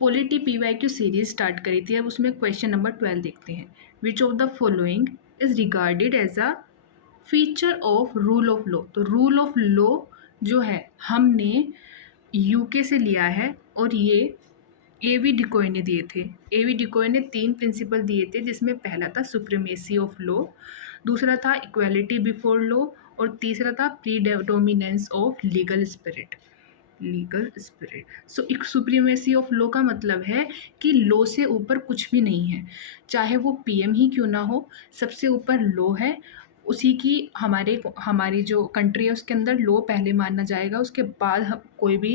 Polity PYQ series start करी थी। अब उसमें क्वेश्चन नंबर 12 देखते हैं। Which of the following is regarded as a feature of rule of law. तो रूल ऑफ लॉ जो है हमने यूके से लिया है और ये एवी डिकॉय ने दिए थे। एवी डिकॉय ने 3 प्रिंसिपल दिए थे, जिसमें पहला था सुप्रीमेसी ऑफ लॉ, दूसरा था इक्वालिटी बिफोर लॉ और तीसरा था predominance of legal spirit. Legal spirit. So एक सुप्रीमेसी ऑफ लॉ का मतलब है कि लॉ से ऊपर कुछ भी नहीं है, चाहे वो पीएम ही क्यों ना हो, सबसे ऊपर लॉ है। उसी की हमारी जो कंट्री है उसके अंदर लॉ पहले माना जाएगा, उसके बाद कोई भी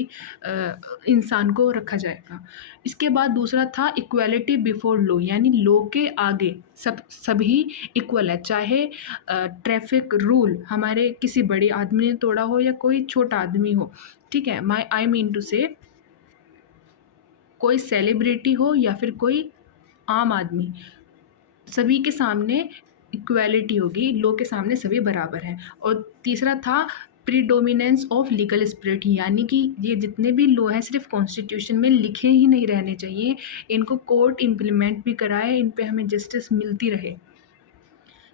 इंसान को रखा जाएगा। इसके बाद दूसरा था इक्वालिटी बिफोर लॉ, यानी लॉ के आगे सभी इक्वल है, चाहे ट्रैफिक रूल हमारे किसी बड़े आदमी ने तोड़ा हो या कोई छोटा आदमी हो। ठीक है, आई मीन टू से कोई सेलिब्रिटी हो या फिर कोई आम आदमी, सभी के सामने इक्वालिटी होगी, लॉ के सामने सभी बराबर हैं। और तीसरा था प्रीडोमिनेंस ऑफ लीगल स्पिरिट, यानी कि ये जितने भी लॉ हैं सिर्फ कॉन्स्टिट्यूशन में लिखे ही नहीं रहने चाहिए, इनको कोर्ट इम्प्लीमेंट भी कराए, इन पे हमें जस्टिस मिलती रहे।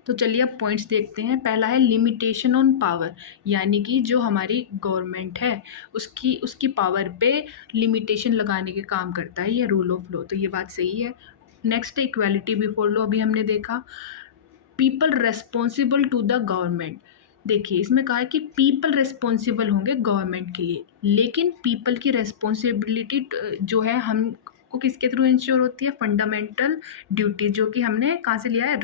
तो चलिए अब पॉइंट्स देखते हैं। पहला है लिमिटेशन ऑन पावर, यानी कि जो हमारी गवर्नमेंट है उसकी पावर पे लिमिटेशन लगाने के काम करता है ये रूल ऑफ लॉ, तो ये बात सही है। नेक्स्ट है इक्वालिटी बिफोर लॉ, अभी हमने देखा। People responsible to the government, देखिए इसमें कहा है कि पीपल रेस्पॉन्सिबल होंगे गवर्नमेंट के लिए, लेकिन पीपल की रेस्पॉन्सिबिलिटी जो है हमको किसके थ्रू इंश्योर होती है, फंडामेंटल ड्यूटी, जो कि हमने कहाँ से लिया है,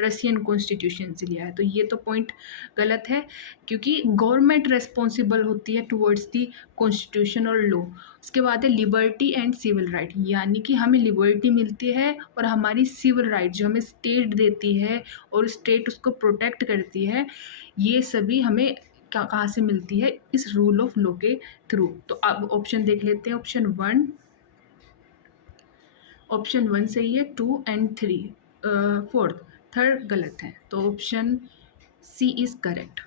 रशियन कॉन्स्टिट्यूशन से लिया है। तो ये तो पॉइंट गलत है, क्योंकि गवर्नमेंट रेस्पॉन्सिबल होती है टुवर्ड्स दी कॉन्स्टिट्यूशन और लॉ। उसके बाद है लिबर्टी एंड सिविल राइट, यानी कि हमें लिबर्टी मिलती है और हमारी सिविल राइट जो हमें स्टेट देती है और स्टेट उसको प्रोटेक्ट करती है, ये सभी हमें कहाँ से मिलती है, इस रूल ऑफ लॉ के थ्रू। तो अब ऑप्शन देख लेते हैं। ऑप्शन वन सही है, 2 एंड 3, फोर्थ, थर्ड गलत है, तो ऑप्शन सी इज करेक्ट।